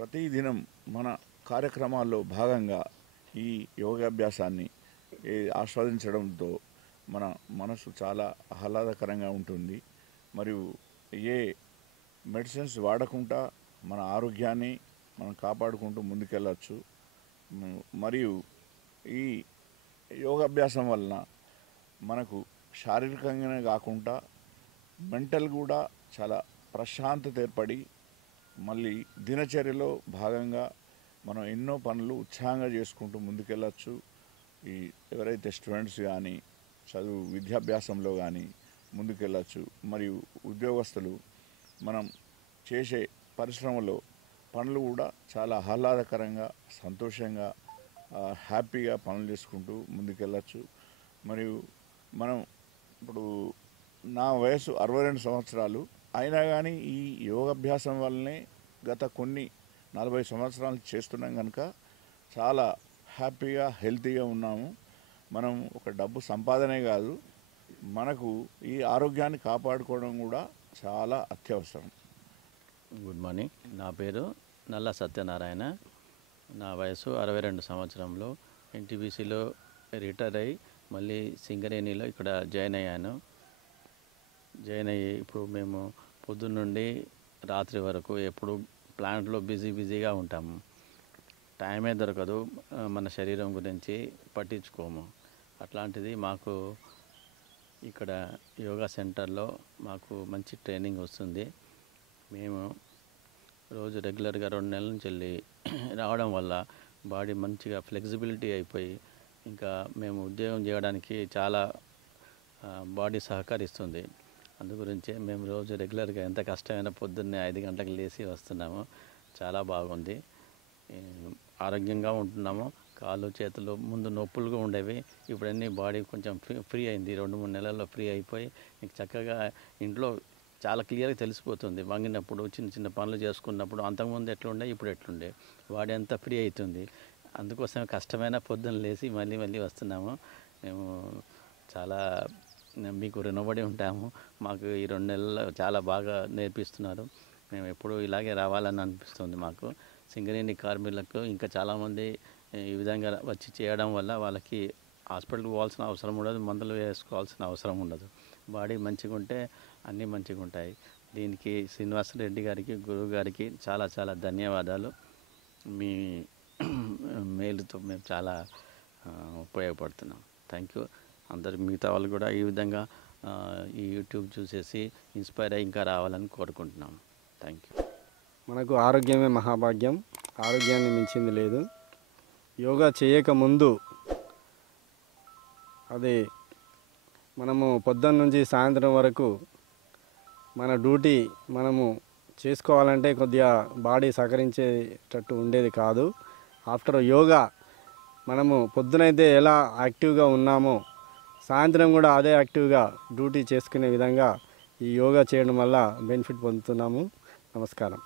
ప్రతిదినం మన కార్యక్రమాల్లో భాగంగా ఈ యోగాభ్యాసాన్ని ఆస్వాదించడంతో మన మనసు చాలా ఆహ్లాదకరంగా ఉంటుంది. మరియు ఏ మెడిసిన్స్ వాడకుండా మన ఆరోగ్యాన్ని మనం కాపాడుకుంటూ ముందుకెళ్ళచ్చు. మరియు ఈ యోగాభ్యాసం వలన మనకు శారీరకంగానే కాకుండా మెంటల్ కూడా చాలా ప్రశాంతత ఏర్పడి మళ్ళీ దినచర్యలో భాగంగా మనం ఎన్నో పనులు ఉత్సాహంగా చేసుకుంటూ ముందుకెళ్ళచ్చు. ఈ ఎవరైతే స్టూడెంట్స్ కానీ చదువు విద్యాభ్యాసంలో కానీ ముందుకెళ్ళచ్చు. మరియు ఉద్యోగస్తులు మనం చేసే పరిశ్రమలో పనులు కూడా చాలా ఆహ్లాదకరంగా సంతోషంగా హ్యాపీగా పనులు చేసుకుంటూ ముందుకెళ్ళచ్చు. మరియు మనం ఇప్పుడు నా వయసు 62 సంవత్సరాలు అయినా కానీ ఈ యోగాభ్యాసం వల్లనే గత కొన్ని 40 సంవత్సరాలు చేస్తున్నాం కనుక చాలా హ్యాపీగా హెల్తీగా ఉన్నాము. మనం ఒక డబ్బు సంపాదనే కాదు, మనకు ఈ ఆరోగ్యాన్ని కాపాడుకోవడం కూడా చాలా అత్యవసరం. Good morning. నా పేరు నల్ల సత్యనారాయణ. నా వయసు 62 సంవత్సరంలో ఎన్టీపీసీలో రిటైర్ అయ్యి మళ్ళీ సింగరేణిలో ఇక్కడ జాయిన్ అయ్యాను. జాయిన్ అయ్యి ఇప్పుడు మేము పొద్దున్న నుండి రాత్రి వరకు ఎప్పుడు ప్లాంట్లో బిజీగా ఉంటాము. టైమే దొరకదు, మన శరీరం గురించి పట్టించుకోము. అట్లాంటిది మాకు ఇక్కడ యోగా సెంటర్లో మాకు మంచి ట్రైనింగ్ వస్తుంది. మేము రోజు రెగ్యులర్గా 2 నెలల నుంచి వెళ్ళి రావడం వల్ల బాడీ మంచిగా ఫ్లెక్సిబిలిటీ అయిపోయి ఇంకా మేము ఉద్యోగం చేయడానికి చాలా బాడీ సహకరిస్తుంది. అందుగురించే మేము రోజు రెగ్యులర్గా ఎంత కష్టమైనా పొద్దున్నే 5 గంటలకు లేచి వస్తున్నాము. చాలా బాగుంది, ఆరోగ్యంగా ఉంటున్నాము. కాళ్ళు చేతులు ముందు నొప్పులుగా ఉండేవి, ఇప్పుడు అన్నీ బాడీ కొంచెం ఫ్రీ అయింది. 2-3 నెలల్లో ఫ్రీ అయిపోయి ఇంక చక్కగా ఇంట్లో చాలా క్లియర్గా తెలిసిపోతుంది. వంగినప్పుడు చిన్న చిన్న పనులు చేసుకున్నప్పుడు అంతకుముందు ఎట్లుండే ఇప్పుడు ఎట్లుండే బాడీ అంతా ఫ్రీ అవుతుంది. అందుకోసం కష్టమైన పొద్దున్న లేచి మళ్ళీ వస్తున్నాము. మేము చాలా మీకు రుణపడి ఉంటాము. మాకు ఈ 2 నెలల్లో చాలా బాగా నేర్పిస్తున్నారు. మేము ఎప్పుడూ ఇలాగే రావాలని అనిపిస్తుంది మాకు. సింగరేణి కార్మికులకు ఇంకా చాలామంది ఈ విధంగా వచ్చి చేయడం వల్ల వాళ్ళకి హాస్పిటల్కి పోవాల్సిన అవసరం ఉండదు, మందులు వేసుకోవాల్సిన అవసరం ఉండదు. బాడీ మంచిగా ఉంటే అన్నీ మంచిగా ఉంటాయి. దీనికి శ్రీనివాసరెడ్డి గారికి, గురువు గారికి చాలా చాలా ధన్యవాదాలు. మీ మేలుతో మేము చాలా ఉపయోగపడుతున్నాం. Thank you. అందరు మిగతా వాళ్ళు కూడా ఈ విధంగా ఈ యూట్యూబ్ చూసేసి ఇన్స్పైర్ అయ్యి ఇంకా రావాలని కోరుకుంటున్నాం. Thank you. మనకు ఆరోగ్యమే మహాభాగ్యం, ఆరోగ్యాన్ని మించింది లేదు. యోగా చేయకముందు అదే మనము పొద్దున్న నుంచి సాయంత్రం వరకు మన డ్యూటీ మనము చేసుకోవాలంటే కొద్దిగా బాడీ సహకరించేటట్టు ఉండేది కాదు. ఆఫ్టర్ యోగా మనము పొద్దునైతే ఎలా యాక్టివ్గా ఉన్నామో సాయంత్రం కూడా అదే యాక్టివ్గా డ్యూటీ చేసుకునే విధంగా ఈ యోగా చేయడం వల్ల బెనిఫిట్ పొందుతున్నాము. నమస్కారం.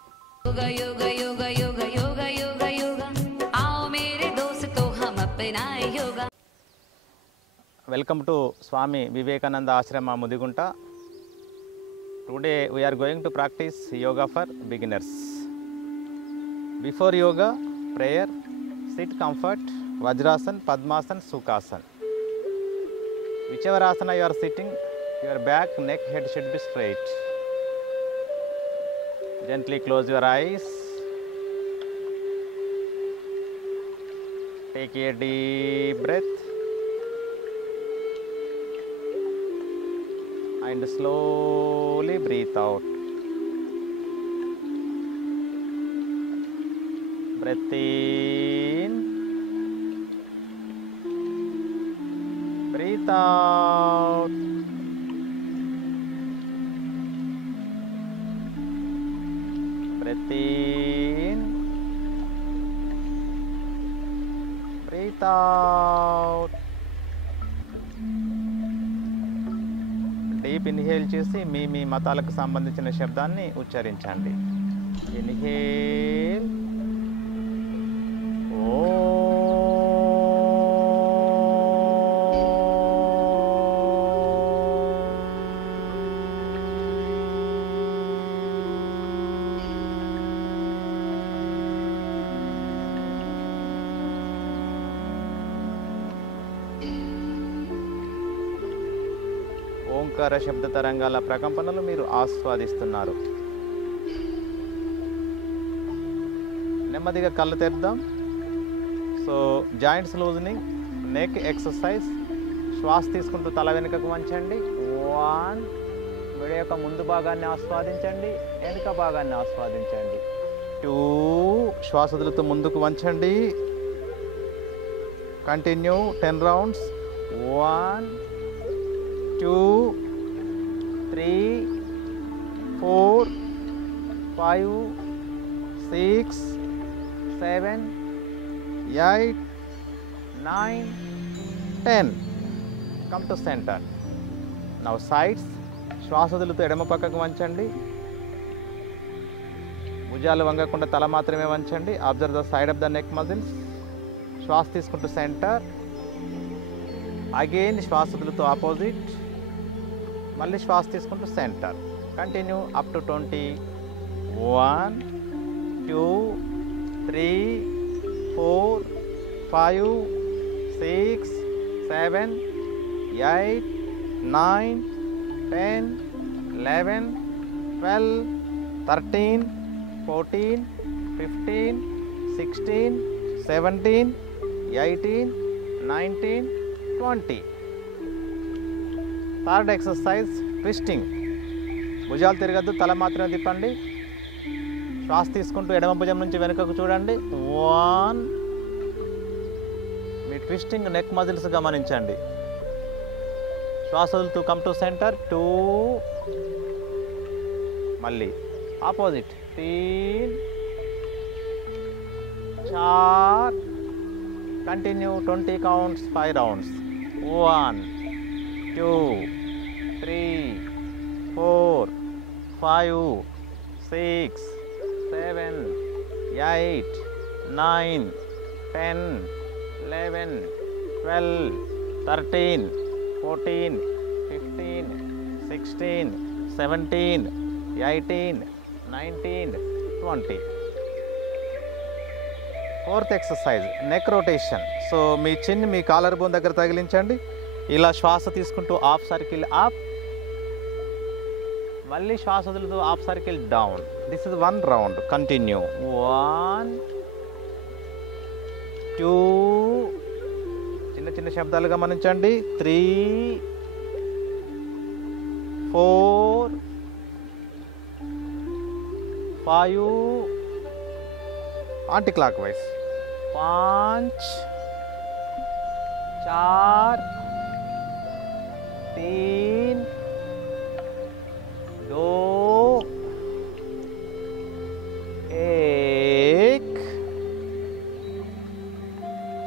Welcome to Swami Vivekananda Ashrama Mudigunta. Today we are going to practice yoga for beginners. Before yoga, prayer, sit comfort, Vajrasan, Padmasan, Sukhasana. Whichever asana you are sitting, your back, neck, head should be straight. Gently close your eyes. Take a deep breath. And slowly breathe out. Breath in. Breathe out. Breath in. Breathe out. Deep inhale చేసి మీ మతాలకు సంబంధించిన శబ్దాన్ని ఉచ్చరించండి. Inhale ఓ, ఓంకార శబ్ద తరంగాల ప్రకంపనలు మీరు ఆస్వాదిస్తున్నారు. నెమ్మదిగా కళ్ళు తెరుద్దాం. So joints loosening, neck exercise. శ్వాస తీసుకుంటూ తల వెనుకకు వంచండి. 1, మెడ యొక్క ముందు భాగాన్ని ఆస్వాదించండి, వెనుక భాగాన్ని ఆస్వాదించండి. 2, శ్వాస వదులుతూ ముందుకు వంచండి. Continue 10 rounds. 1, 2, 3, 4, 5, 6, 7, 8, 9, 10. Come to center. Now sides. శ్వాస వదులుతూ ఎడమ పక్కకు వంచండి. భుజాలు వంగకుండా తల మాత్రమే వంచండి. Observe the side of the neck muscles. శ్వాస తీసుకుంటూ సెంటర్. అగైన్ శ్వాస వదులుతూ ఆపోజిట్. మళ్ళీ శ్వాస తీసుకుంటూ centre. Continue up to 20. 1, 2, 3, 4, 5, 6, 7, 8, 9, 10, 11, 12, 13, 14, 15, 16, 17, 18, 19, 20. Third exercise twisting. భుజాలు తిరగద్దు, తల మాత్రమే తిప్పండి. శ్వాస తీసుకుంటూ ఎడమ భుజం నుంచి వెనుకకు చూడండి. 1. మీ ట్విస్టింగ్ నెక్ మజిల్స్ గమనించండి. శ్వాస వదులుతూ కమ్ టు సెంటర్. 2. మళ్ళీ opposite. 3, 4. Continue 20 counts, 5 rounds. 1, 2, 3, 4, 5, 6, 7, 8, 9, 10, 11, 12, 13, 14, 15, 16, 17, 18, 19, 20. Fourth exercise neck rotation. So మీ చిన్ మీ కాలర్ బోన్ దగ్గర తగిలించండి. ఇలా శ్వాస తీసుకుంటూ హాఫ్ సర్కిల్ అప్, మళ్ళీ శ్వాస వదులుతూ half circle down. This is 1 round. Continue. 1, 2, చిన్న చిన్న శబ్దాలు గమనించండి. 3, 4, 5, anticlockwise. 5, 4, 3, 2, 1.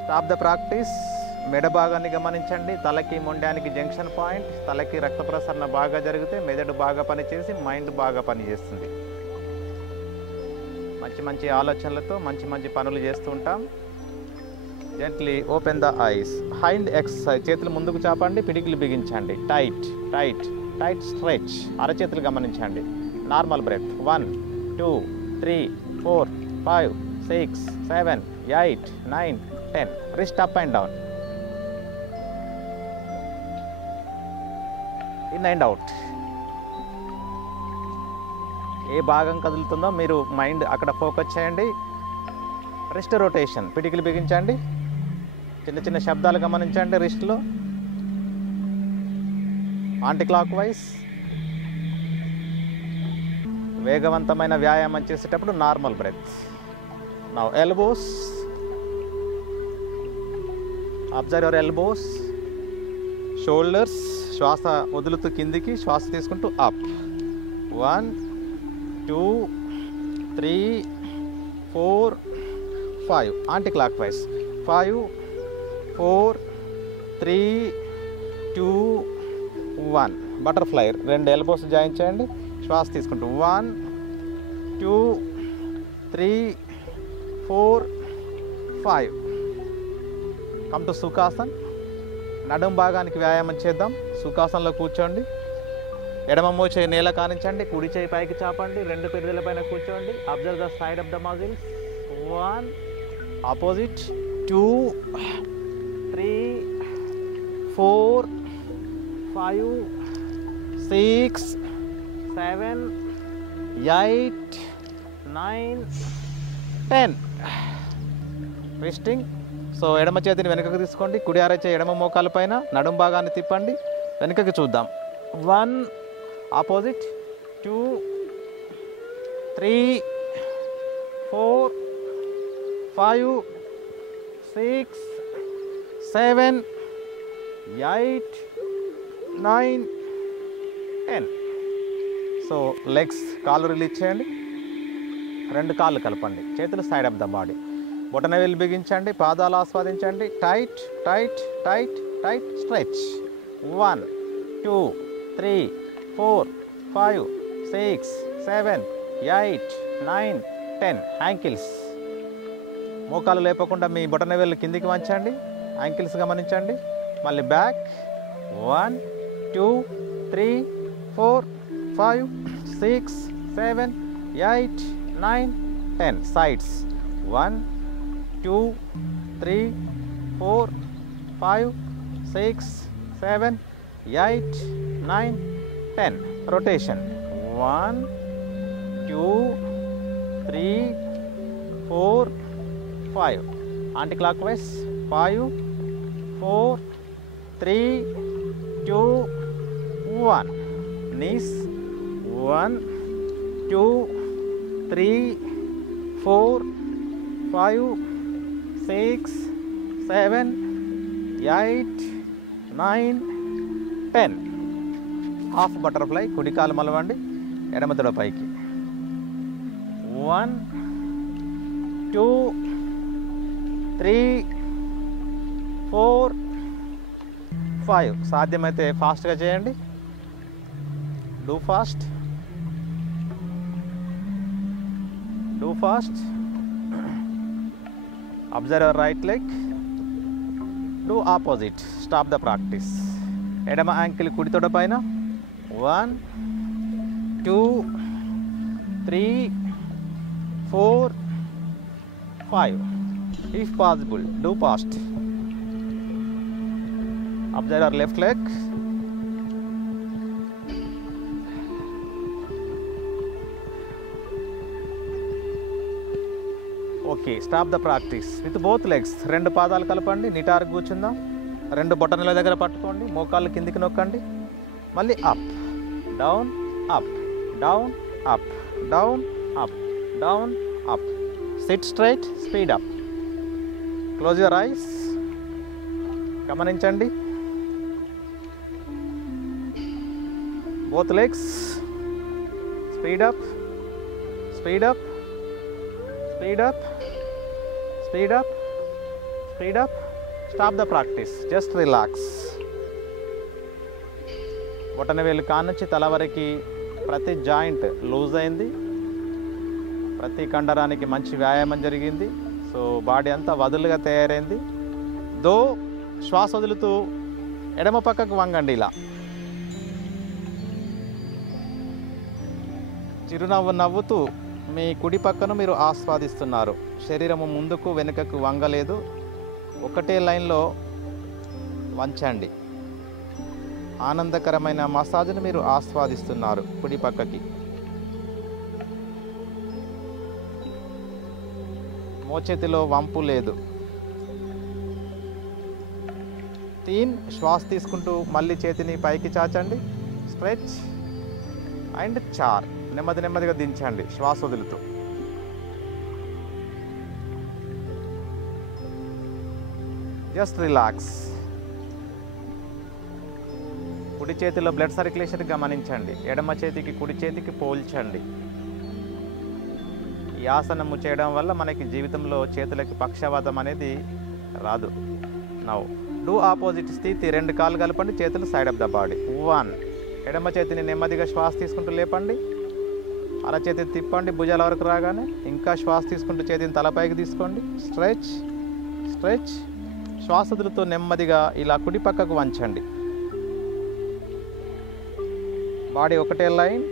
Stop the practice. మెడ భాగాన్ని గమనించండి. తలకి మొండానికి జంక్షన్ పాయింట్. తలకి రక్త ప్రసరణ బాగా జరిగితే మెదడు బాగా పనిచేసి మైండ్ బాగా పనిచేస్తుంది. మంచి మంచి ఆలోచనలతో మంచి మంచి పనులు చేస్తూ ఉంటాం. Gently open the eyes. Hand exercise. చేతులు ముందుకు చాపండి, పిడికిలు బిగించండి. Tight tight tight stretch. అరచేతులు గమనించండి. Normal breath. 1, 2, 3, 4, 5, 6, 7, 8, 9, 10. Wrist up and down. In and out. ఏ భాగం కదులుతుందో మీరు మైండ్ అక్కడ ఫోకస్ చేయండి. Wrist rotation. పిడికిలు బిగించండి. చిన్న చిన్న శబ్దాలు గమనించండి రిస్ట్లో. Anti clock wise. వేగవంతమైన వ్యాయామం చేసేటప్పుడు normal breath. Now elbows. Observe your elbows. Shoulders. శ్వాస వదులుతూ కిందికి, శ్వాస తీసుకుంటూ అప్. 1, 2, 3, 4, 5. Anticlockwise. 5, 4, 3, 2, 1. బటర్ఫ్లై. 2 ఎల్బోస్ జాయిన్ చేయండి. శ్వాస తీసుకుంటూ 1, 2, 3, 4, 5. Come to Sukhasan. నడుం భాగానికి వ్యాయామం చేద్దాం. సుఖాసనంలో కూర్చోండి. ఎడమ మోచేయి నేల కానించండి. కుడి చేయి పైకి చాపండి. 2 పెద్దల పైన కూర్చోండి. Observe the side of the muscles. 1, opposite. 2, 3, 4, 5, 6 7 8 9 10. Twisting. So ఎడమ చేతిని వెనుకకు తీసుకోండి, కుడి అరచేయి ఎడమ మోకాల పైన, నడుం భాగాన్ని తిప్పండి, వెనుకకి చూద్దాం. 1 ఆపోజిట్, 2 3 4 5 6 7 8 9 10. సో లెగ్స్, కాళ్ళు రిలీజ్ చేయండి, రెండు కాళ్ళు కలపండి, చేతులు సైడ్ ఆఫ్ ద బాడీ, బొటనవేలు బిగించండి, పాదాలు ఆస్వాదించండి. Tight tight tight tight stretch. 1 2 3 4 5 6 7 8 9 10. Ankles, మోకాలు లేపకుండా మీ బొటనవేలు కిందికి వంచండి, యాంకిల్స్ గమనించండి. మళ్ళీ back. 1 2 3 4 5 6 7 8 9 10. Sides. 1 2 3 4 5 6 7 8 9 10. Rotation. 1 2 3 4 5. Anticlockwise. 5 4 3 2 1. Knees. 1 2 3 4 5 6 7 8 9 10. Half butterfly. కుడి కాలు మలవండి, ఎడమ తొడ పైకి. 1 2 3 4 5. సాధ్యమైతే ఫాస్ట్గా చేయండి. Do fast, do fast. Observe your right leg. Do opposite. Stop the practice. ఎడమ యాంకిల్ కుడి తొడ పైన. 1 2 3 4 5. If possible, do fast. Observe your left leg. Okay, stop the practice with both legs. రెండు పాదాలు కలపండి, నిటారుగా కూర్చుందాం. రెండు బొటనల దగ్గర పట్టుకోండి, మోకాళ్ళు కిందికి నొక్కండి. మళ్ళీ up down up down up down up down up. Sit straight, speed up. Close your eyes. గమనించండి. Both legs. Speed up, speed up, speed up, speed up, speed up. Stop the practice. Just relax. బొటనవేలు కానుంచి తల వరకు ప్రతి joint loose అయింది, ప్రతి కండరానికి మంచి వ్యాయామం జరిగింది. సో బాడీ అంతా వదులుగా తయారైంది. దో శ్వాస వదులుతూ ఎడమ పక్కకు వంగండి. ఇలా చిరునవ్వు నవ్వుతూ మీ కుడి పక్కను మీరు ఆస్వాదిస్తున్నారు. శరీరము ముందుకు వెనుకకు వంగలేదు, ఒకటే లైన్లో వంచండి. ఆనందకరమైన మసాజ్ను మీరు ఆస్వాదిస్తున్నారు కుడి పక్కకి. మోచేతిలో వంపు లేదు. 3 శ్వాస తీసుకుంటూ మళ్ళీ చేతిని పైకి చాచండి. Stretch and 4. నెమ్మది నెమ్మదిగా దించండి శ్వాస వదులుతూ. Just relax. కుడి చేతిలో బ్లడ్ సర్క్యులేషన్ గమనించండి. ఎడమ చేతికి కుడి చేతికి పోల్చండి. ఈ ఆసనము చేయడం వల్ల మనకి జీవితంలో చేతులకి పక్షవాతం అనేది రాదు. నౌ డూ ఆపోజిట్ స్థితి. రెండు కాళ్ళు కలపండి, చేతులు సైడ్ ఆఫ్ ద బాడీ. 1. ఎడమ చేతిని నెమ్మదిగా శ్వాస తీసుకుంటూ లేపండి, అరచేతి తిప్పండి భుజాల వరకు రాగానే. ఇంకా శ్వాస తీసుకుంటూ చేతిని తలపైకి తీసుకోండి. Stretch, stretch. శ్వాస వదులుతూ నెమ్మదిగా ఇలా కుడి పక్కకు వంచండి. బాడీ ఒకటే లైన్.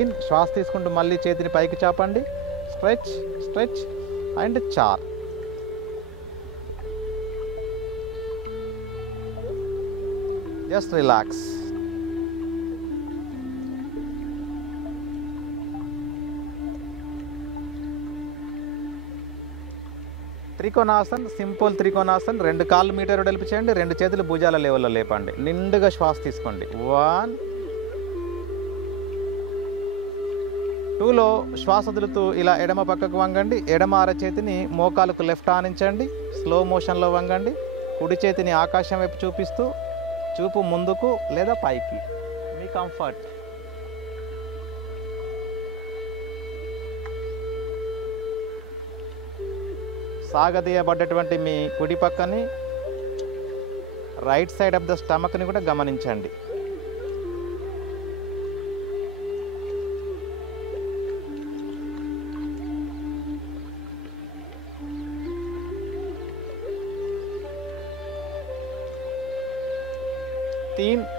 3 శ్వాస తీసుకుంటూ మళ్ళీ చేతిని పైకి చాపండి. Stretch stretch and 4. Just relax. Trikonasan, simple Trikonasan. 2 కాళ్ళు మీటర్ వెడల్పు చేయండి, 2 చేతులు భుజాల లెవెల్లో లేపండి. నిండుగా శ్వాస తీసుకోండి. 1 2లో శ్వాస వదులుతూ ఇలా ఎడమ పక్కకు వంగండి. ఎడమ అరచేతిని మోకాలకు లెఫ్ట్ ఆనించండి. స్లో మోషన్లో వంగండి. కుడి చేతిని ఆకాశం వైపు చూపిస్తూ చూపు ముందుకు లేదా పైకి, మీ కంఫర్ట్. సాగదీయబడ్డటువంటి మీ కుడి పక్కని రైట్ సైడ్ ఆఫ్ ద స్టమక్ని కూడా గమనించండి.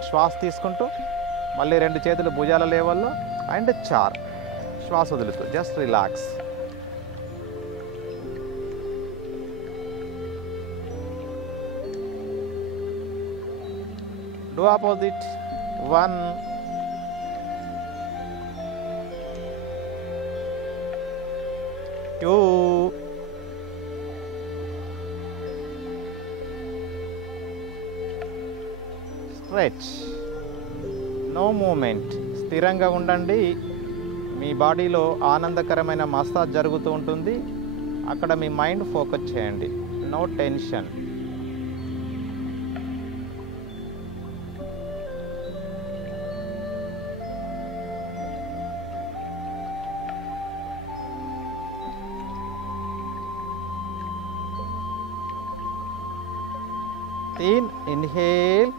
శ్వాస తీసుకుంటూ మళ్ళీ 2 చేతులు భుజాల లెవెల్లో అండ్ 4 శ్వాస వదులుతూ just relax. Do opposite. 1 2 stretch. No movement. స్థిరంగా ఉండండి. మీ బాడీలో ఆనందకరమైన మసాజ్ జరుగుతూ ఉంటుంది. అక్కడ మీ మైండ్ ఫోకస్ చేయండి. No tension. Inhale,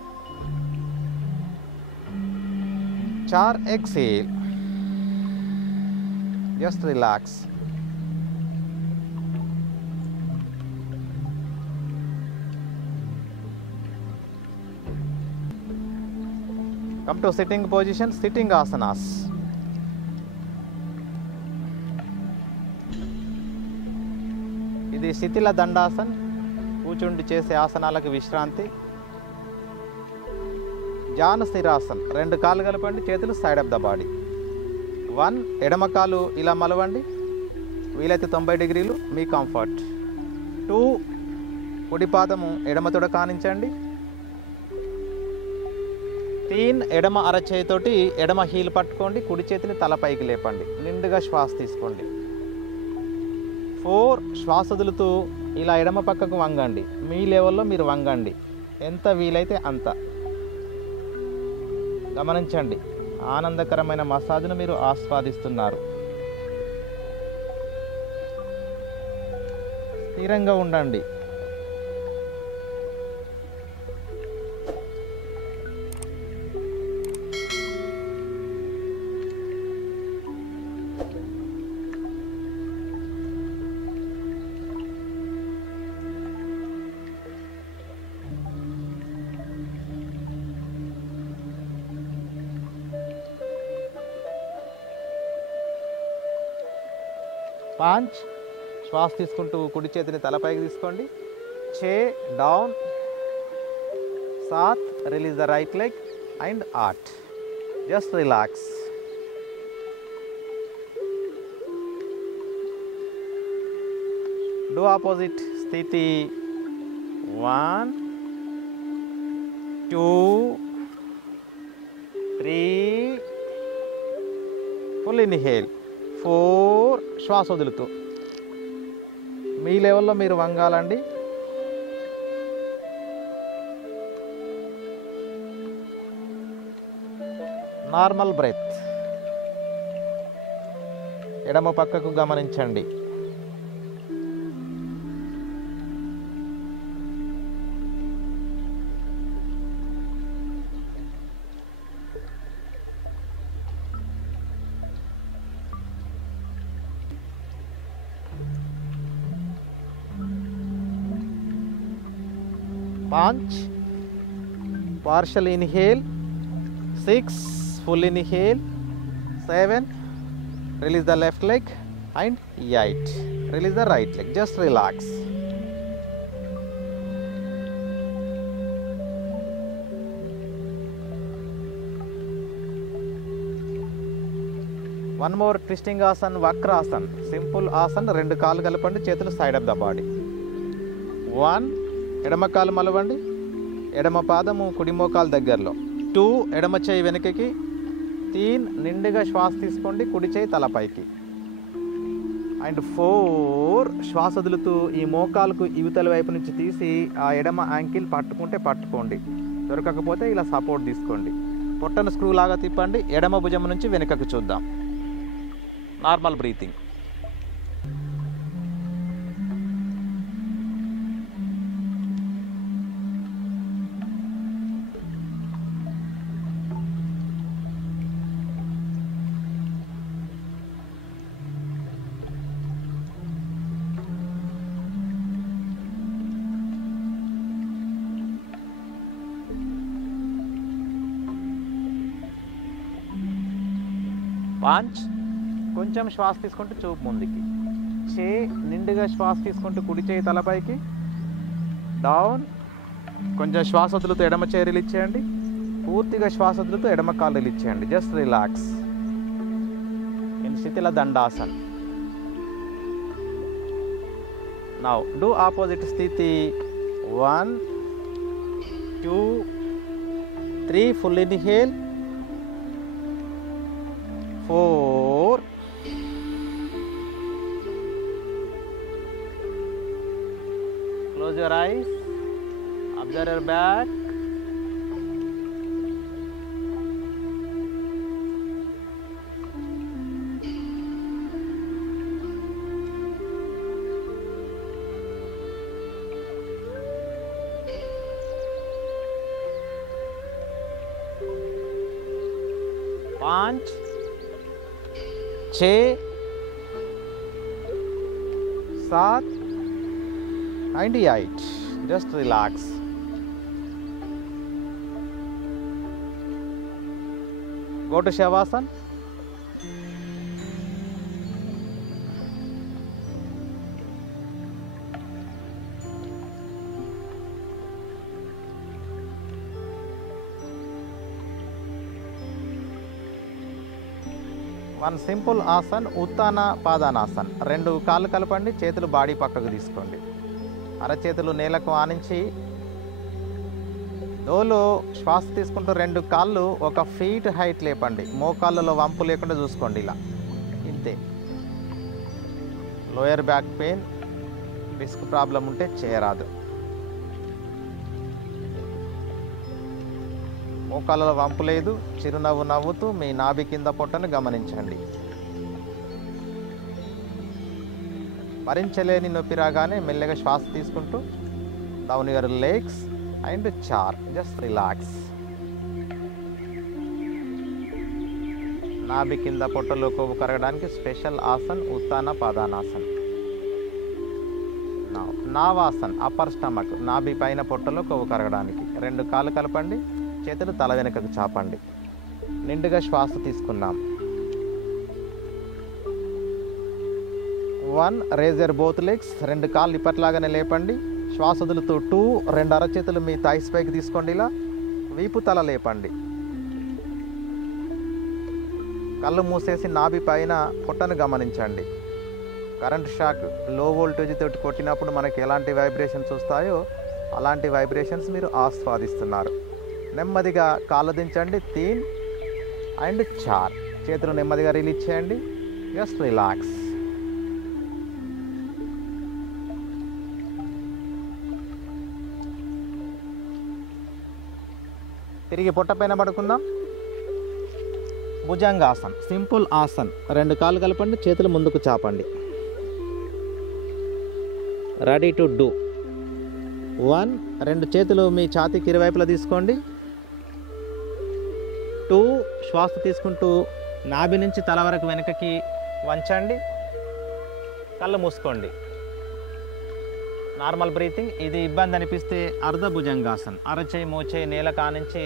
4 exhale. Just relax. Come to sitting position, sitting asanas. ఇది శిథిల దండాసన్. కూర్చుండి చేసే ఆసనాలకు విశ్రాంతి. జాన స్థిరాసన్. 2 కాళ్ళు కలపండి, చేతులు సైడ్ ఆఫ్ ద బాడీ. 1 ఎడమ కాలు ఇలా మలవండి, వీలైతే 90 డిగ్రీలు, మీ కంఫర్ట్. 2 కుడి పాదము ఎడమ తొడ కానించండి. 3 ఎడమ అరచేతితోటి ఎడమ హీల్ పట్టుకోండి, కుడి చేతిని తలపైకి లేపండి, నిండుగా శ్వాస తీసుకోండి. 4 శ్వాస వదులుతూ ఇలా ఎడమ పక్కకు వంగండి. మీ లెవెల్లో మీరు వంగండి, ఎంత వీలైతే అంత. గమనించండి, ఆనందకరమైన మసాజ్ను మీరు ఆస్వాదిస్తున్నారు. స్థిరంగా ఉండండి. పాంచ్. శ్వాస తీసుకుంటూ కుడి చేతిని తలపైకి తీసుకోండి. 6 down. 7 release the right leg and 8 just relax. Do opposite స్థితి. 1 2 3 ఫుల్ ఇన్హేల్. 4 శ్వాస వదులుతూ మీ లెవెల్లో మీరు వంగాలండి. Normal breath. ఎడమ పక్కకు గమనించండి. Punch. Partial inhale. 6 full inhale. 7, release the left leg, and 8, release the right leg. Just relax. One more twisting asana, vakrasana, simple asana. Rendu kaalu kalapandi, చేతులు side of the body. 1, ఎడమ కాలు మలవండి, ఎడమ పాదము కుడి మోకాలు దగ్గరలో. 2, ఎడమ చేయి వెనుకకి. 3, నిండుగా శ్వాస తీసుకోండి, కుడి చేయి తలపైకి. అండ్ 4, శ్వాస వదులుతూ ఈ మోకాలకు ఇవతల వైపు నుంచి తీసి ఆ ఎడమ యాంకిల్ పట్టుకుంటే పట్టుకోండి, దొరకకపోతే ఇలా సపోర్ట్ తీసుకోండి. పొట్టను స్క్రూ లాగా తిప్పండి, ఎడమ భుజం నుంచి వెనుకకు చూద్దాం. Normal breathing. పాంచ్. కొంచెం శ్వాస తీసుకుంటూ చూపు ముందుకి. చే నిండుగా శ్వాస తీసుకుంటూ కుడి చేయి తలపైకి. డౌన్. కొంచెం శ్వాస వదులుతూ ఎడమ చేయి రిలీజ్ చేయండి. పూర్తిగా శ్వాస వదులుతూ ఎడమ కాలు రిలీజ్ చేయండి. Just relax in Shithila Dandasan. Now do opposite స్థితి. 1, 2, 3, full inhale. 4, close your eyes, observe your back. 5, 6, 7 and 8. Just relax. Go to Shavasana. One simple asan, Uttana Padanasan. 2 కాళ్ళు కలపండి, చేతులు బాడీ పక్కకు తీసుకోండి. అరచేతులు నేలకు ఆనించి డోలో శ్వాస తీసుకుంటూ 2 కాళ్ళు 1 ఫీట్ హైట్ లేపండి. మోకాళ్ళలో వంపు లేకుండా చూసుకోండి. ఇలా ఇంతే. Lower back pain, disc problem ఉంటే చేయరాదు. మోకాళ్ళలో వంపు లేదు. చిరునవ్వు నవ్వుతూ మీ నాభి కింద పొట్టను గమనించండి. భరించలేని నొప్పి రాగానే మెల్లగా శ్వాస తీసుకుంటూ డౌన్ యువర్ లెగ్స్ అండ్ చార్. Just relax. నాభి కింద పొట్టలో కొవ్వు కరగడానికి special asan Uttana Padanasan. Navasan, upper stomach. నాభి పైన పొట్టలో కొవ్వు కరగడానికి 2 కాళ్ళు కలపండి, చేతులు తల వెనుకకు చాపండి. నిండుగా శ్వాస తీసుకున్నాం. 1, రేజ్ యర్ బోత్ లెగ్స్. 2 కాళ్ళు ఇప్పట్లాగానే లేపండి. శ్వాస వదులుతూ 2, 2 అరచేతులు మీ థైస్ పైకి తీసుకోండి. ఇలా వీపు తల లేపండి. కళ్ళు మూసేసి నాభి పైన పొట్టను గమనించండి. కరెంట్ షాక్ లో వోల్టేజ్ తోటి కొట్టినప్పుడు మనకి ఎలాంటి వైబ్రేషన్స్ వస్తాయో అలాంటి వైబ్రేషన్స్ మీరు ఆస్వాదిస్తున్నారు. నెమ్మదిగా కాళ్ళు దించండి. 3 అండ్ 4. చేతులు నెమ్మదిగా రిలీజ్ చేయండి. Just relax. తిరిగి పొట్ట పైన పడుకుందాం. భుజంగాసన్, సింపుల్ ఆసన్. 2 కాళ్ళు కలపండి, చేతులు ముందుకు చాపండి. Ready to do. 1, 2 చేతులు మీ ఛాతీకి ఇరువైపులా తీసుకోండి. 2, శ్వాస తీసుకుంటూ నాభి నుంచి తల వరకు వెనుకకి వంచండి. కళ్ళు మూసుకోండి. Normal breathing. ఇది ఇబ్బంది అనిపిస్తే అర్ధ భుజంగాసన్. అరచేయి మోచేయి నేల కానించి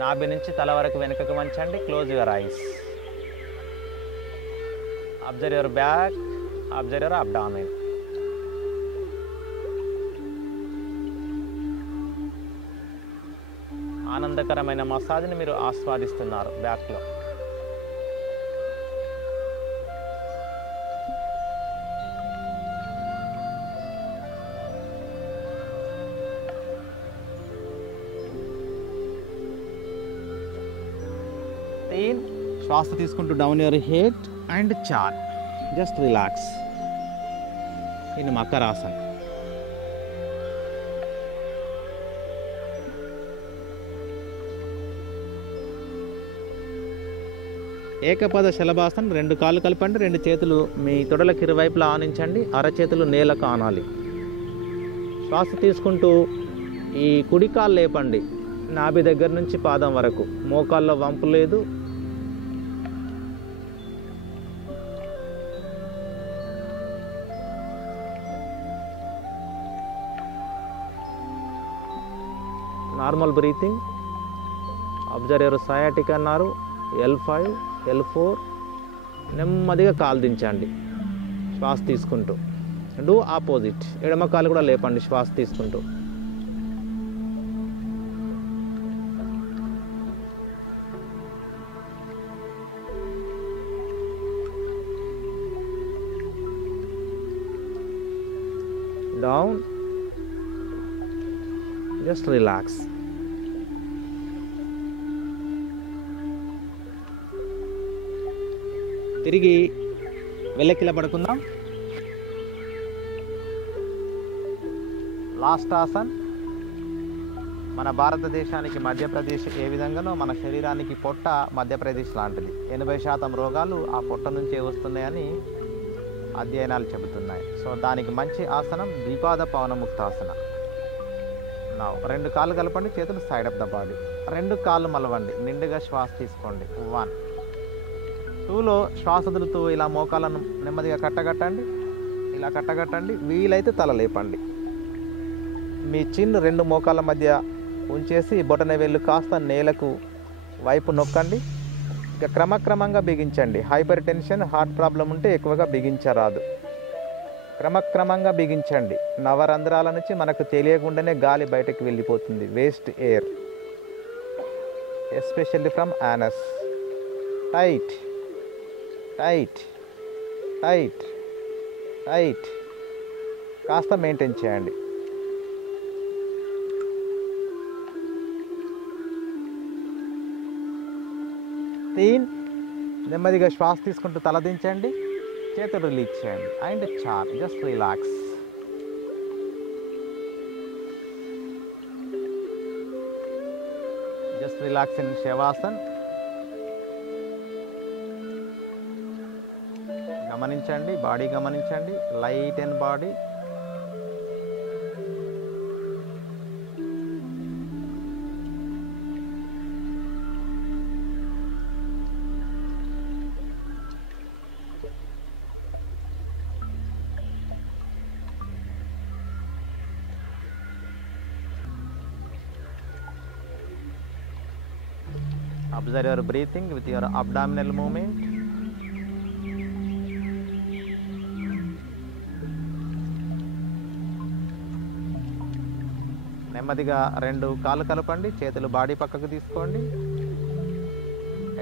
నాభి నుంచి తల వరకు వెనుకకు వంచండి. Close your eyes. Observe your back, observe your abdomen. ఆనందకరమైన మసాజ్ని మీరు ఆస్వాదిస్తున్నారు బ్యాక్లో. శ్వాస తీసుకుంటూ డౌన్ యువర్ హెడ్ అండ్ చార్, just relax in Makarasan. Ekapada Shalabhasan, 2 కాళ్ళు కలపండి, 2 చేతులు మీ తొడలకు ఇరువైపులా ఆనించండి, అరచేతులు నేలకు ఆనాలి. శ్వాస తీసుకుంటూ ఈ కుడి కాలు లేపండి, నాభి దగ్గర నుంచి పాదం వరకు, మోకాల్లో వంపు లేదు. Normal breathing. Observe your sciatic అన్నారు, L5, L4. నెమ్మదిగా కాలు దించండి శ్వాస తీసుకుంటూ. డూ ఆపోజిట్, ఎడమ కాలు కూడా లేపండి శ్వాస తీసుకుంటూ. Down, just relax. తిరిగి వెల్లకిలా పడుకుందాం. లాస్ట్ ఆసన్. మన భారతదేశానికి మధ్యప్రదేశ్ ఏ విధంగానో మన శరీరానికి పొట్ట మధ్యప్రదేశ్ లాంటిది. 80% రోగాలు ఆ పొట్ట నుంచే వస్తున్నాయని అధ్యయనాలు చెబుతున్నాయి. సో దానికి మంచి ఆసనం ద్విపాద పవనముక్తాసన. 2 కాళ్ళు కలపండి, చేతులు సైడ్ ఆఫ్ ద బాడీ, 2 కాళ్ళు మలవండి, నిండుగా శ్వాస తీసుకోండి. 1, 2లో శ్వాస వదులుతూ ఇలా మోకాలను నెమ్మదిగా కట్టగట్టండి, ఇలా కట్టగట్టండి. వీలైతే తల లేపండి. మీ చిన్ను 2 మోకాళ్ళ మధ్య ఉంచేసి బొటన వేళ్ళు కాస్త నేలకు వైపు నొక్కండి. ఇక క్రమక్రమంగా బిగించండి. హైపర్ టెన్షన్, హార్ట్ ప్రాబ్లం ఉంటే ఎక్కువగా బిగించరాదు. క్రమక్రమంగా బిగించండి. నవరంధ్రాల నుంచి మనకు తెలియకుండానే గాలి బయటకు వెళ్ళిపోతుంది, waste air, especially from anus. Tight tight tight tight కాస్త మెయింటైన్ చేయండి. నెమ్మదిగా శ్వాస తీసుకుంటూ తలదించండి, చేతులు రిలీజ్ చేయండి. అండ్ చార్, just relax. Just relax in Shavasan. గమనించండి, బాడీ గమనించండి, light and body. Observe your breathing with your abdominal movement. నెమ్మదిగా 2 కాళ్ళు కలపండి, చేతులు బాడీ పక్కకు తీసుకోండి.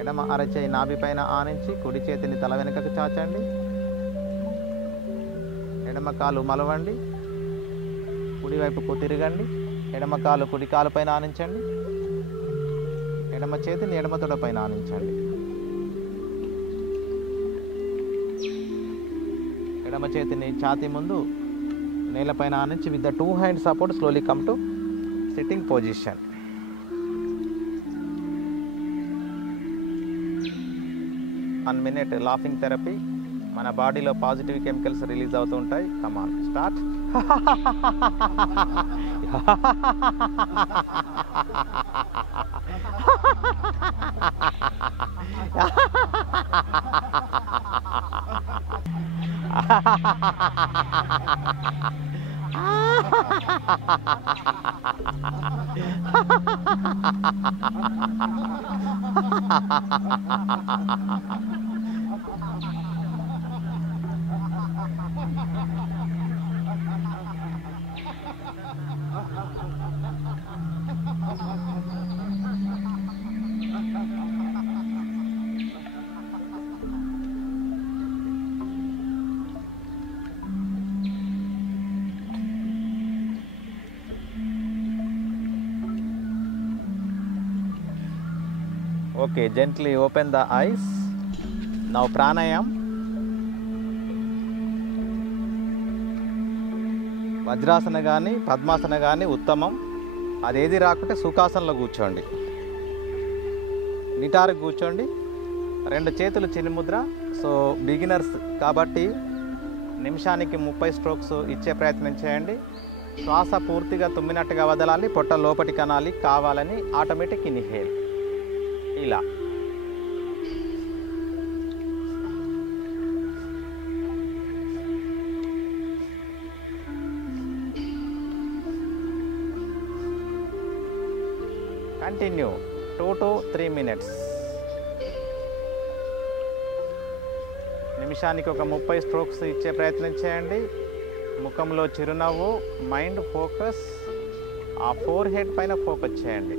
ఎడమ అరచేయి నాభి పైన ఆనించి కుడి చేతిని తల వెనుకకు చాచండి. ఎడమ కాలు మలవండి, కుడివైపుకు తిరగండి. ఎడమ కాలు కుడి కాలు పైన ఆనించండి. ఎడమ చేతిని ఎడమ తొడ పైన ఆనించండి. ఎడమ చేతిని ఛాతీ ముందు నేలపైన ఆనించి with the 2 hand support slowly come to sitting position. One minute laughing therapy. మన బాడీలో పాజిటివ్ కెమికల్స్ రిలీజ్ అవుతూ ఉంటాయి. Come on start. Okay, gently open the eyes. Now pranayam. Vajrasana కానీ పద్మాసన కానీ ఉత్తమం. అదేది రాకుంటే సుఖాసనలో కూర్చోండి, నిటారుగా కూర్చోండి. 2 చేతులు చిన్ని ముద్ర. సో బిగినర్స్ కాబట్టి నిమిషానికి 30 స్ట్రోక్స్ ఇచ్చే ప్రయత్నం చేయండి. శ్వాస పూర్తిగా తుమ్మినట్టుగా వదలాలి, పొట్ట లోపటికి అనాలి, కావాలని ఆటోమేటిక్ ఇన్హేల్. ఇలా కంటిన్యూ 2 to 3 minutes. నిమిషానికి ఒక 30 స్ట్రోక్స్ ఇచ్చే ప్రయత్నం చేయండి. ముఖంలో చిరునవ్వు, మైండ్ ఫోకస్, ఆ ఫోర్ హెడ్ పైన ఫోకస్ చేయండి.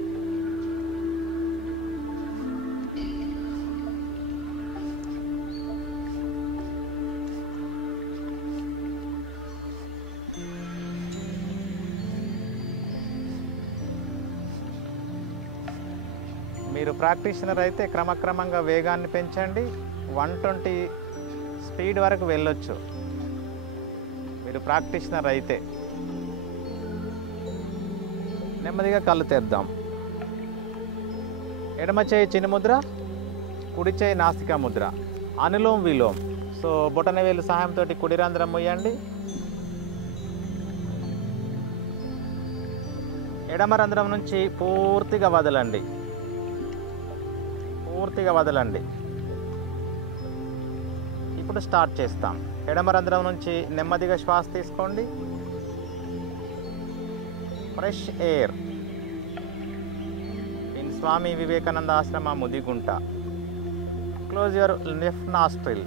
మీరు ప్రాక్టీషనర్ అయితే క్రమక్రమంగా వేగాన్ని పెంచండి. 120 స్పీడ్ వరకు వెళ్ళొచ్చు మీరు ప్రాక్టీషనర్ అయితే. నెమ్మదిగా కళ్ళు తెద్దాం. ఎడమ చేయి చిన్న ముద్ర, కుడి చేయి నాసికా ముద్ర, అనులోమ్ విలోమ్. సో బొటన వేలు సహాయంతో కుడి రంధ్రం మొయ్యండి, ఎడమ రంధ్రం నుంచి పూర్తిగా వదలండి, పూర్తిగా వదలండి. ఇప్పుడు స్టార్ట్ చేస్తాం. ఎడమ రంధ్రం నుంచి నెమ్మదిగా శ్వాస తీసుకోండి. Fresh air in Swami Vivekananda ఆశ్రమ Mudigunta. Close your left nostril.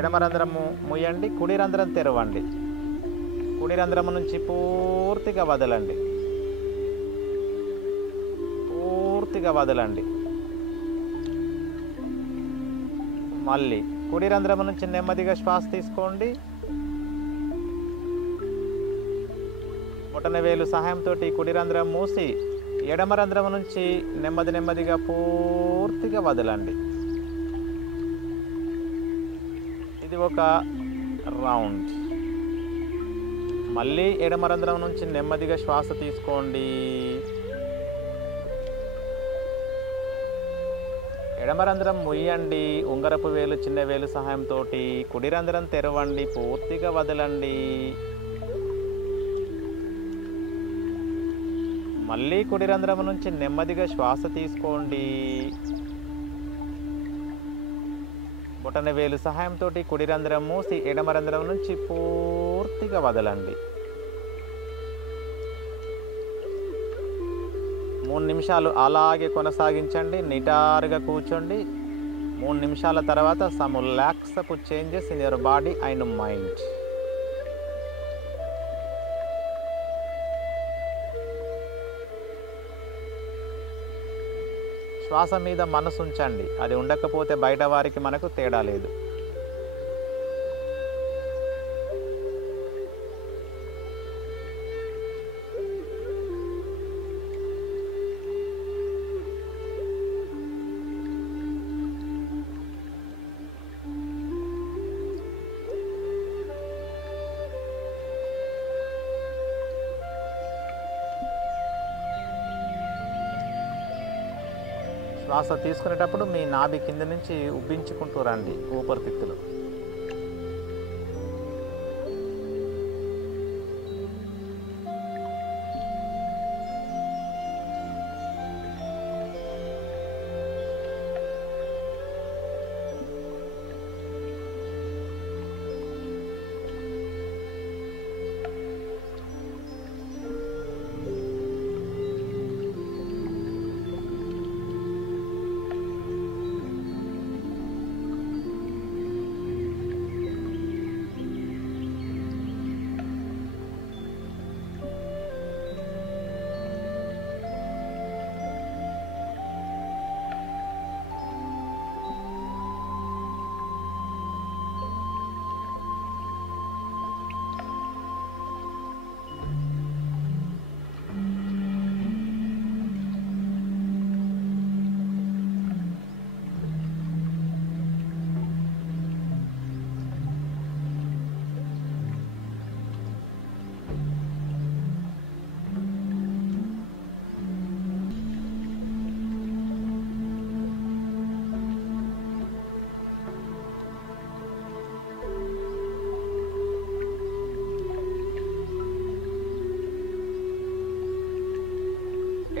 ఎడమ రంధ్రము ముయ్యండి, కుడి రంధ్రం తెరవండి. కుడి రంధ్రం నుంచి పూర్తిగా వదలండి, పూర్తిగా వదలండి. మళ్ళీ కుడి రంధ్రం నుంచి నెమ్మదిగా శ్వాస తీసుకోండి. బొటన వేలు సహాయంతో కుడి రంధ్రం మూసి ఎడమ రంధ్రం నుంచి నెమ్మదిగా పూర్తిగా వదలండి. ఇది ఒక రౌండ్. మళ్ళీ ఎడమ రంధ్రం నుంచి నెమ్మదిగా శ్వాస తీసుకోండి. ఎడమ రంధ్రం ముయ్యండి, ఉంగరపు వేలు చిన్న వేలు సహాయంతో కుడి రంధ్రం తెరవండి, పూర్తిగా వదలండి. మళ్ళీ కుడి రంధ్రం నుంచి నెమ్మదిగా శ్వాస తీసుకోండి. బొటన వేలు సహాయంతో కుడి రంధ్రం మూసి ఎడమ రంధ్రం నుంచి పూర్తిగా వదలండి. 3 నిమిషాలు అలాగే కొనసాగించండి. నిటారుగా కూర్చోండి. 3 నిమిషాల తర్వాత some relax up changes in your body and mind. శ్వాస మీద మనసు ఉంచండి. అది ఉండకపోతే బయట వారికి మనకు తేడా లేదు. శ్వాస తీసుకునేటప్పుడు మీ నాభి కింద నుంచి ఉబ్బించుకుంటూ రండి ఊపిరితిత్తులు.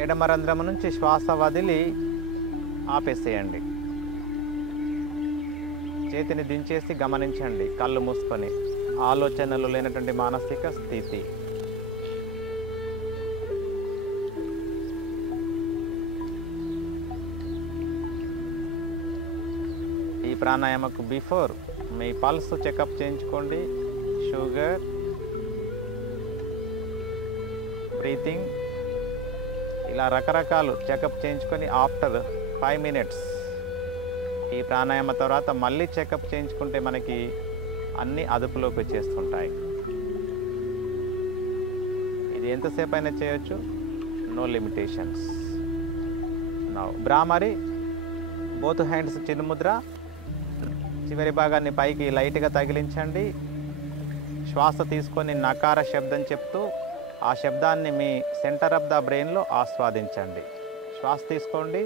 ఎడమ రంధ్రం నుంచి శ్వాస వదిలి ఆపేసేయండి. చేతిని దించేసి గమనించండి, కళ్ళు మూసుకొని. ఆలోచనలు లేనటువంటి మానసిక స్థితి. ఈ ప్రాణాయామకు బిఫోర్ మీ పల్స్ చెకప్ చేయించుకోండి. షుగర్, బ్రీతింగ్, ఇలా రకరకాలు చెకప్ చేయించుకొని ఆఫ్టర్ 5 minutes ఈ ప్రాణాయామ తర్వాత మళ్ళీ చెకప్ చేయించుకుంటే మనకి అన్నీ అదుపులోకి వచ్చేస్తుంటాయి. ఇది ఎంతసేపు అయినా చేయొచ్చు, no limitations. Now Bhramari, both hands Chinmudra, చివరి భాగాన్ని పైకి లైట్గా తగిలించండి. శ్వాస తీసుకొని నకార శబ్దం చెప్తూ ఆ శబ్దాన్ని మీ సెంటర్ ఆఫ్ ద బ్రెయిన్లో ఆస్వాదించండి. శ్వాస తీసుకోండి.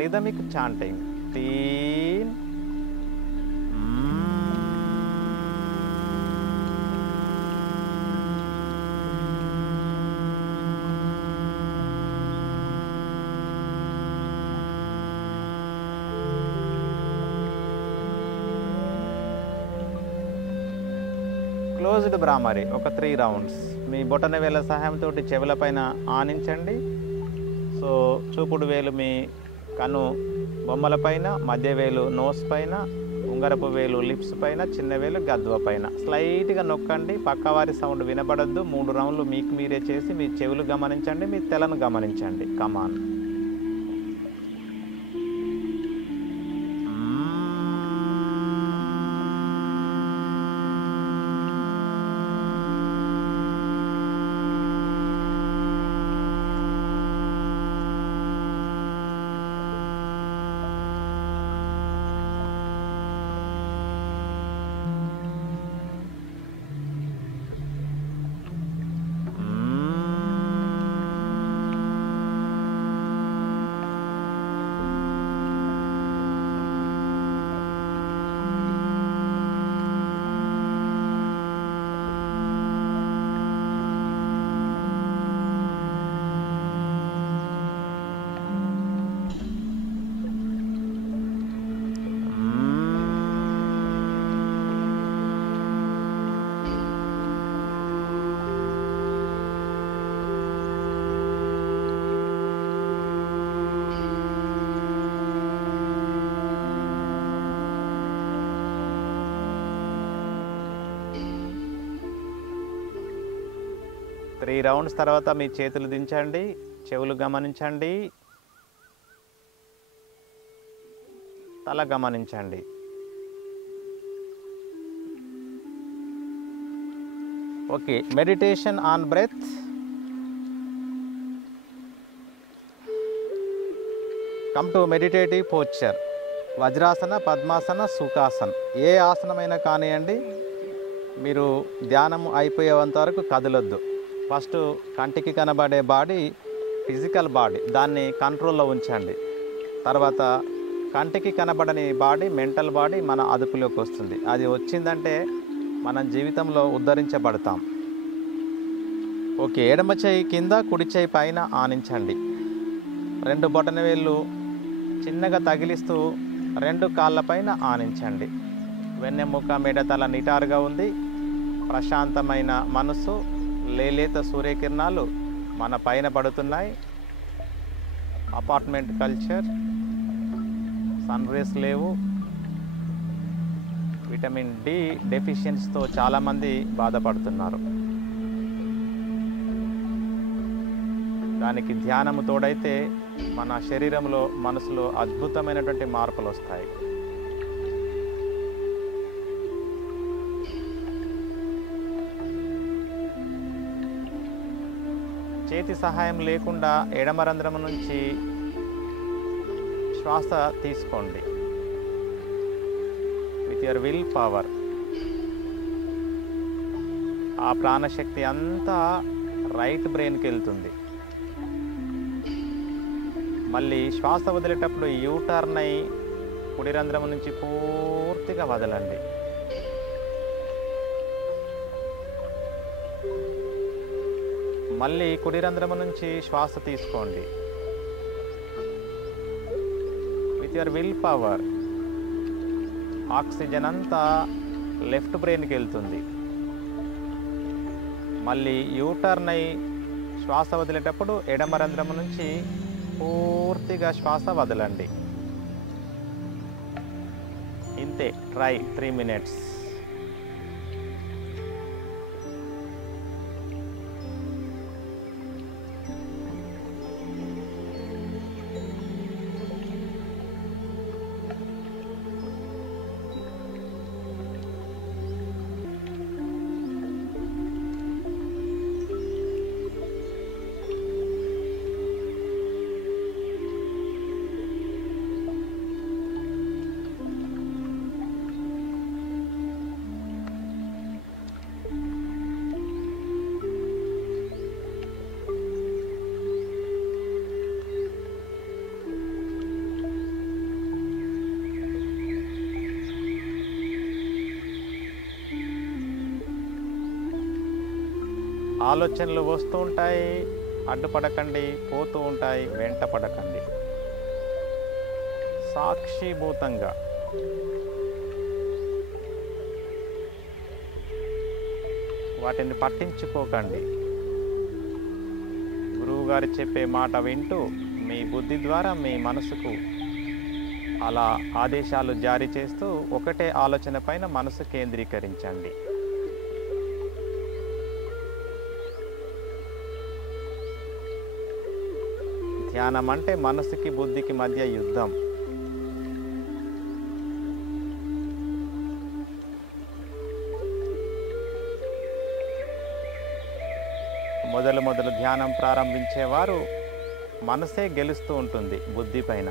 Rhythmic chanting. Teen. Closed Bhramari ఒక 3 rounds. మీ బొటన వేల సహాయంతో చెవుల పైన ఆనించండి. సో చూపుడు వేలు మీ కను బొమ్మల పైన, మధ్య వేలు నోస్ పైన, ఉంగరపు వేలు లిప్స్ పైన, చిన్న వేలు గద్వ పైన స్లైట్గా నొక్కండి. పక్కవారి సౌండ్ వినబడద్దు. 3 rounds మీకు మీరే చేసి మీ చెవులు గమనించండి, మీ తెలను గమనించండి. కమాన్. త్రీ రౌండ్స్ తర్వాత మీ చేతులు దించండి, చెవులు గమనించండి, తల గమనించండి. Okay, meditation on breath. Come to meditative posture. Vajrasana, Padmasana, Sukhasan, ఏ ఆసనమైనా కానివ్వండి, మీరు ధ్యానం అయిపోయేంత వరకు కదలొద్దు. ఫస్ట్ కంటికి కనబడే బాడీ ఫిజికల్ బాడీ, దాన్ని కంట్రోల్లో ఉంచండి. తర్వాత కంటికి కనబడని బాడీ మెంటల్ బాడీ మన అదుపులోకి వస్తుంది. అది వచ్చిందంటే మనం జీవితంలో ఉద్ధరించబడతాం. ఓకే, ఎడమ చేయి కింద, కుడి చేయి పైన ఆనించండి. 2 బొటనవేళ్ళు చిన్నగా తగిలిస్తూ 2 కాళ్ళపైన ఆనించండి. వెన్నెముక, మెడతల నిటారుగా ఉంది. ప్రశాంతమైన మనసు, లేలేత సూర్యకిరణాలు మన పైన పడుతున్నాయి. అపార్ట్మెంట్ కల్చర్, సన్ రేస్ లేవు. విటమిన్ డి డెఫిషియన్సీతో చాలామంది బాధపడుతున్నారు. దానికి ధ్యానము తోడైతే మన శరీరంలో మనసులో అద్భుతమైనటువంటి మార్పులు వస్తాయి. చేతి సహాయం లేకుండా ఎడమ రంధ్రం నుంచి శ్వాస తీసుకోండి. విత్ యువర్ విల్ పవర్ ఆ ప్రాణశక్తి అంతా రైట్ బ్రెయిన్కి వెళ్తుంది. మళ్ళీ శ్వాస వదిలేటప్పుడు యూటర్న్ అయి కుడి రంధ్రం నుంచి పూర్తిగా వదలండి. మళ్ళీ కుడి రంధ్రం నుంచి శ్వాస తీసుకోండి. With your will power oxygen అంతా లెఫ్ట్ బ్రెయిన్కి వెళ్తుంది. మళ్ళీ యూటర్న్ అయి శ్వాస వదిలేటప్పుడు ఎడమ రంధ్రం నుంచి పూర్తిగా శ్వాస వదలండి. ఇంతే. Try 3 minutes. ఆలోచనలు వస్తూ ఉంటాయి, అడ్డుపడకండి. పోతూ ఉంటాయి, వెంట పడకండి. సాక్షిభూతంగా వాటిని పట్టించుకోకండి. గురువుగారు చెప్పే మాట వింటూ మీ బుద్ధి ద్వారా మీ మనసుకు అలా ఆదేశాలు జారీ చేస్తూ ఒకటే ఆలోచన పైన మనసు కేంద్రీకరించండి. ధ్యానం అంటే మనసుకి బుద్ధికి మధ్య యుద్ధం. మొదలు ధ్యానం ప్రారంభించేవారు మనసే గెలుస్తూ ఉంటుంది బుద్ధి పైన.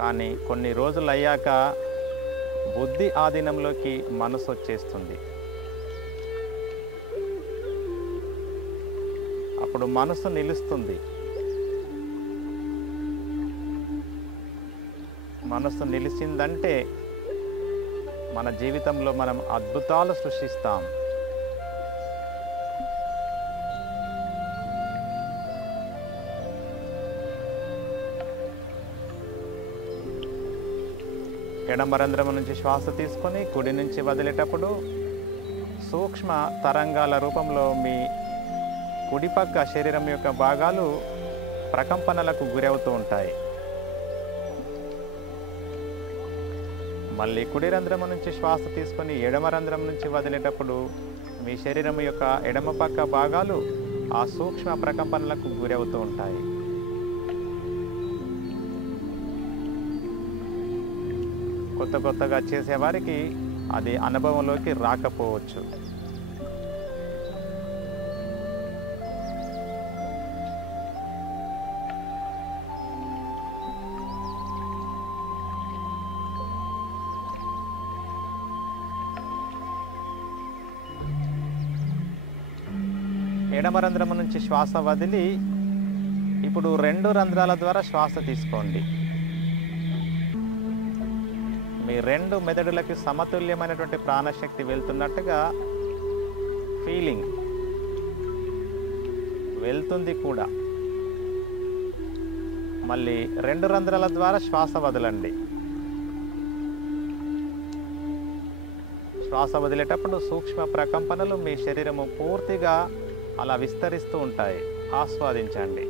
కానీ కొన్ని రోజులు అయ్యాక బుద్ధి ఆధీనంలోకి మనసు వచ్చేస్తుంది. అప్పుడు మనసు నిలుస్తుంది. మనసు నిలిచిందంటే మన జీవితంలో మనం అద్భుతాలు సృష్టిస్తాం. ఎడమ రంధ్రం నుంచి శ్వాస తీసుకొని కుడి నుంచి వదిలేటప్పుడు సూక్ష్మ తరంగాల రూపంలో మీ కుడిపక్క శరీరం యొక్క భాగాలు ప్రకంపనలకు గురవుతూ ఉంటాయి. మళ్ళీ కుడి రంధ్రం నుంచి శ్వాస తీసుకొని ఎడమ రంధ్రం నుంచి వదిలేటప్పుడు మీ శరీరం యొక్క ఎడమ పక్క భాగాలు ఆ సూక్ష్మ ప్రకంపనలకు గురవుతూ ఉంటాయి. కొత్తగా చేసేవారికి అది అనుభవంలోకి రాకపోవచ్చు. ఎడమ రంధ్రం నుంచి శ్వాస వదిలి ఇప్పుడు 2 రంధ్రాల ద్వారా శ్వాస తీసుకోండి. మీ 2 మెదడులకి సమతుల్యమైనటువంటి ప్రాణశక్తి వెళ్తున్నట్టుగా ఫీలింగ్ వెళ్తుంది కూడా. మళ్ళీ 2 రంధ్రాల ద్వారా శ్వాస వదలండి. శ్వాస వదిలేటప్పుడు సూక్ష్మ ప్రకంపనలు మీ శరీరము పూర్తిగా అలా విస్తరిస్తూ ఉంటాయి. ఆస్వాదించండి.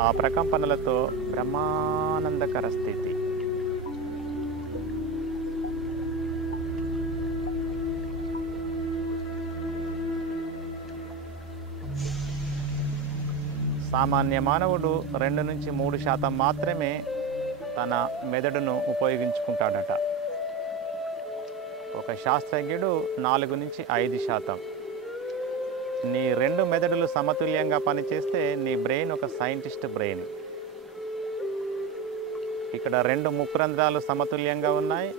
ఆ ప్రకంపనలతో బ్రహ్మానందకర స్థితి. సామాన్య మానవుడు 2 నుంచి 3% మాత్రమే తన మెదడును ఉపయోగించుకుంటాడట. ఒక శాస్త్రజ్ఞుడు 4 నుంచి 5%. నీ 2 మెదడులు సమతుల్యంగా పనిచేస్తే నీ బ్రెయిన్ ఒక సైంటిస్ట్ బ్రెయిన్. ఇక్కడ 2 ముక్కురంధ్రాలు సమతుల్యంగా ఉన్నాయి.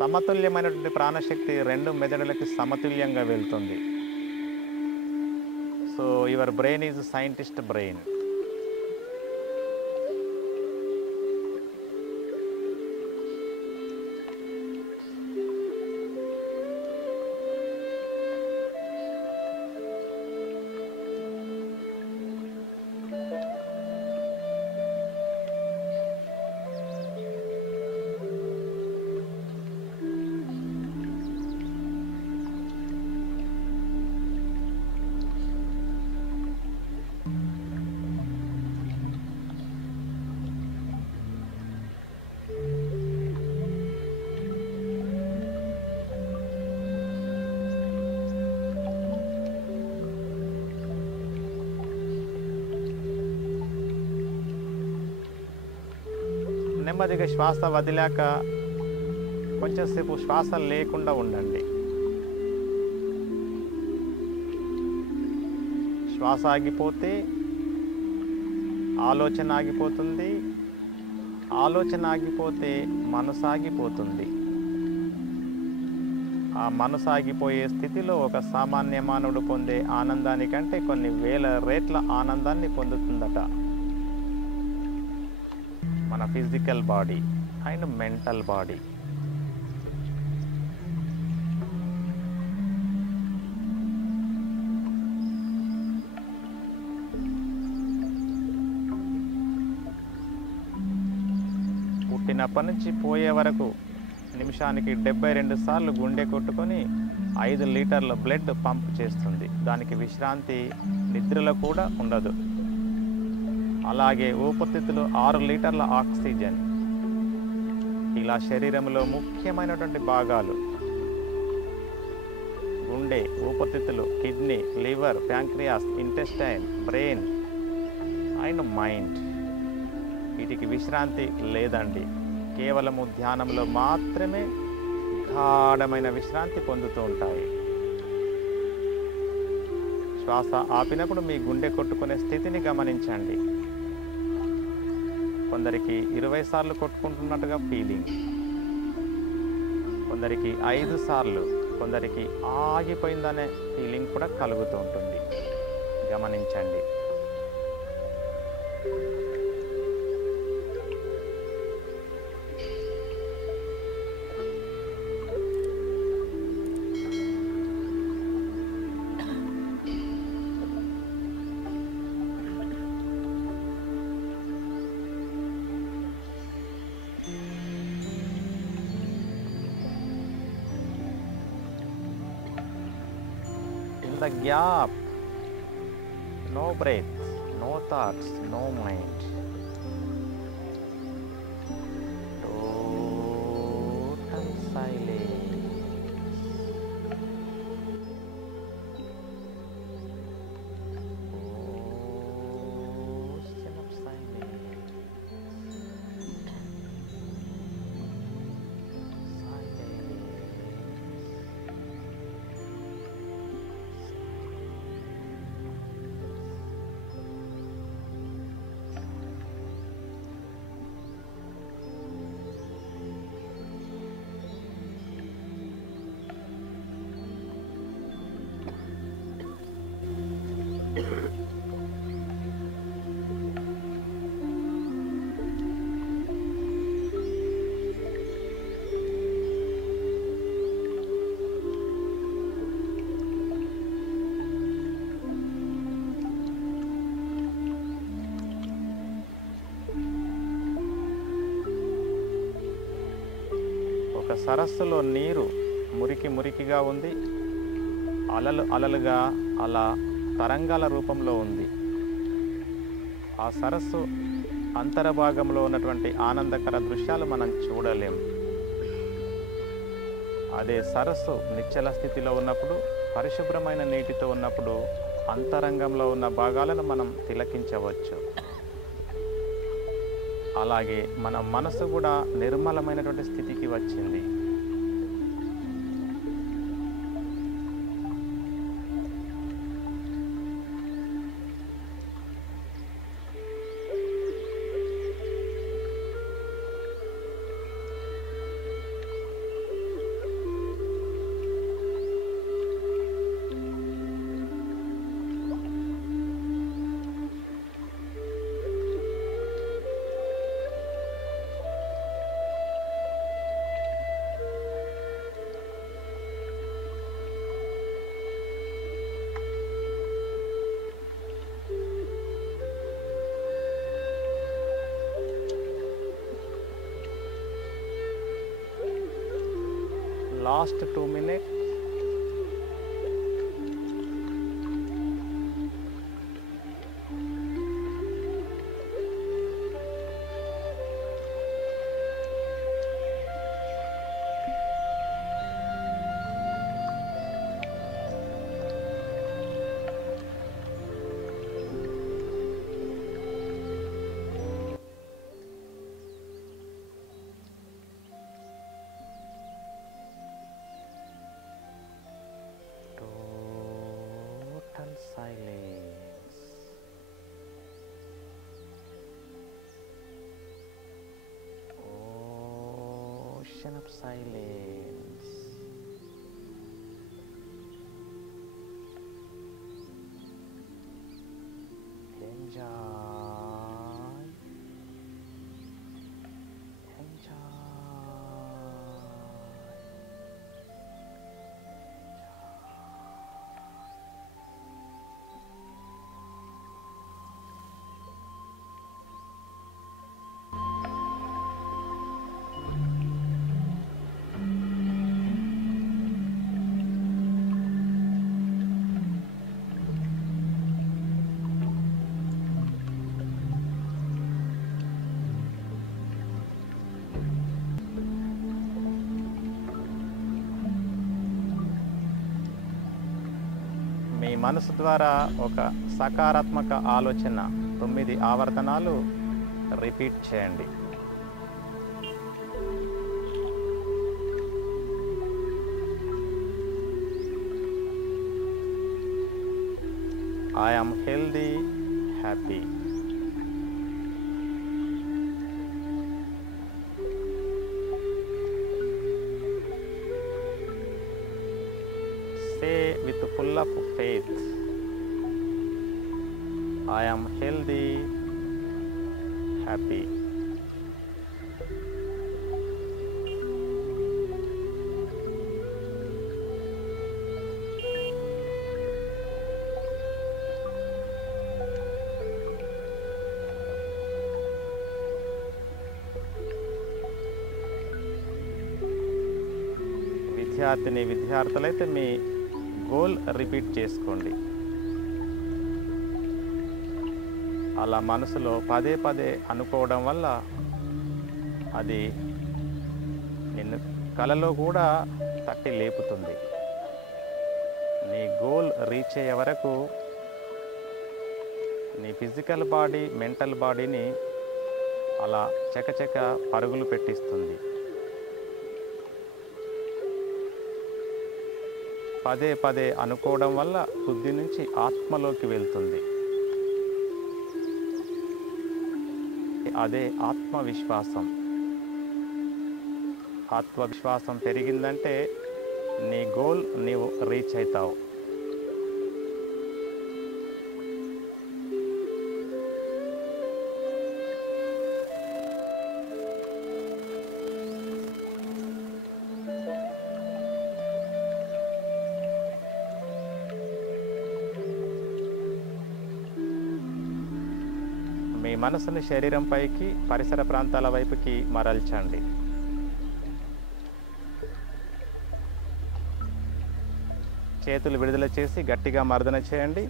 సమతుల్యమైనటువంటి ప్రాణశక్తి 2 మెదడులకి సమతుల్యంగా వెళ్తుంది. So your brain is scientist brain. నెమ్మదిగా శ్వాస వదిలాక కొంచెంసేపు శ్వాస లేకుండా ఉండండి. శ్వాస ఆగిపోతే ఆలోచన ఆగిపోతుంది, ఆలోచన ఆగిపోతే మనసు ఆగిపోతుంది. ఆ మనసు ఆగిపోయే స్థితిలో ఒక సామాన్య మానవుడు పొందే ఆనందానికంటే కొన్ని వేల రేట్ల ఆనందాన్ని పొందుతుందట మన physical body and mental body. పుట్టినప్పటి నుంచి పోయే వరకు నిమిషానికి 72 సార్లు గుండె కొట్టుకొని 5 లీటర్ల బ్లడ్ పంప్ చేస్తుంది. దానికి విశ్రాంతి నిద్రలో కూడా ఉండదు. అలాగే ఊపిరితిత్తులు 6 లీటర్ల ఆక్సిజన్. ఇలా శరీరంలో ముఖ్యమైనటువంటి భాగాలు గుండె, ఊపిరితిత్తులు, kidney, liver, pancreas, intestine, brain and mind. వీటికి విశ్రాంతి లేదండి. కేవలము ధ్యానంలో మాత్రమే గాఢమైన విశ్రాంతి పొందుతూ ఉంటాయి. శ్వాస ఆపినప్పుడు మీ గుండె కొట్టుకునే స్థితిని గమనించండి. కొందరికి 20 సార్లు కొట్టుకుంటున్నట్టుగా ఫీలింగ్, కొందరికి 5 సార్లు, కొందరికి ఆగిపోయిందనే ఫీలింగ్ కూడా కలుగుతూ ఉంటుంది. గమనించండి. The gap, no breath, no thoughts, no mind. Total silence. Ocean of silence. ఒక సరస్సులో నీరు మురికి మురికిగా ఉంది, అలలు అలలుగా అలా తరంగాల రూపంలో ఉంది. ఆ సరస్సు అంతర్భాగంలో ఉన్నటువంటి ఆనందకర దృశ్యాలు మనం చూడలేం. అదే సరస్సు నిశ్చల స్థితిలో ఉన్నప్పుడు, పరిశుభ్రమైన నీటితో ఉన్నప్పుడు అంతరంగంలో ఉన్న భాగాలను మనం తిలకించవచ్చు. అలాగే మన మనసు కూడా నిర్మలమైనటువంటి స్థితికి వచ్చింది. Last 2 minutes. Silence. Ocean of silence. Enjoy. Enjoy. మీ మనసు ద్వారా ఒక సకారాత్మక ఆలోచన 9 ఆవర్తనాలు రిపీట్ చేయండి. I am healthy, happy. Say with full of faith, I am healthy, happy. విద్యార్థులైతే మీ గోల్ రిపీట్ చేసుకోండి. అలా మనసులో పదే పదే అనుకోవడం వల్ల అది నిన్ను కలలో కూడా తట్టి లేపుతుంది. నీ గోల్ రీచ్ అయ్యే వరకు నీ ఫిజికల్ బాడీ, మెంటల్ బాడీని అలా చకచక పరుగులు పెట్టిస్తుంది. పదే పదే అనుకోవడం వల్ల బుద్ధి నుంచి ఆత్మలోకి వెళ్తుంది. అదే ఆత్మవిశ్వాసం. ఆత్మవిశ్వాసం పెరిగిందంటే నీ గోల్ నీవు రీచ్ అవుతావు. మీ మనసును శరీరం పైకి, పరిసర ప్రాంతాల వైపుకి మరల్చండి. చేతులు విడుదల చేసి గట్టిగా మర్దన చేయండి.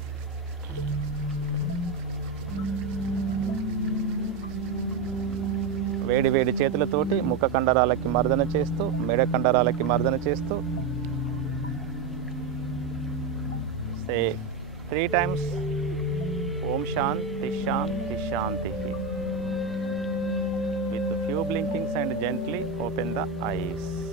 వేడి వేడి చేతులతోటి ముఖ కండరాలకి మర్దన చేస్తూ, మెడ కండరాలకి మర్దన చేస్తూ సే 3 times Om Shanti Shanti Shanti. With few blinkings and gently open the eyes.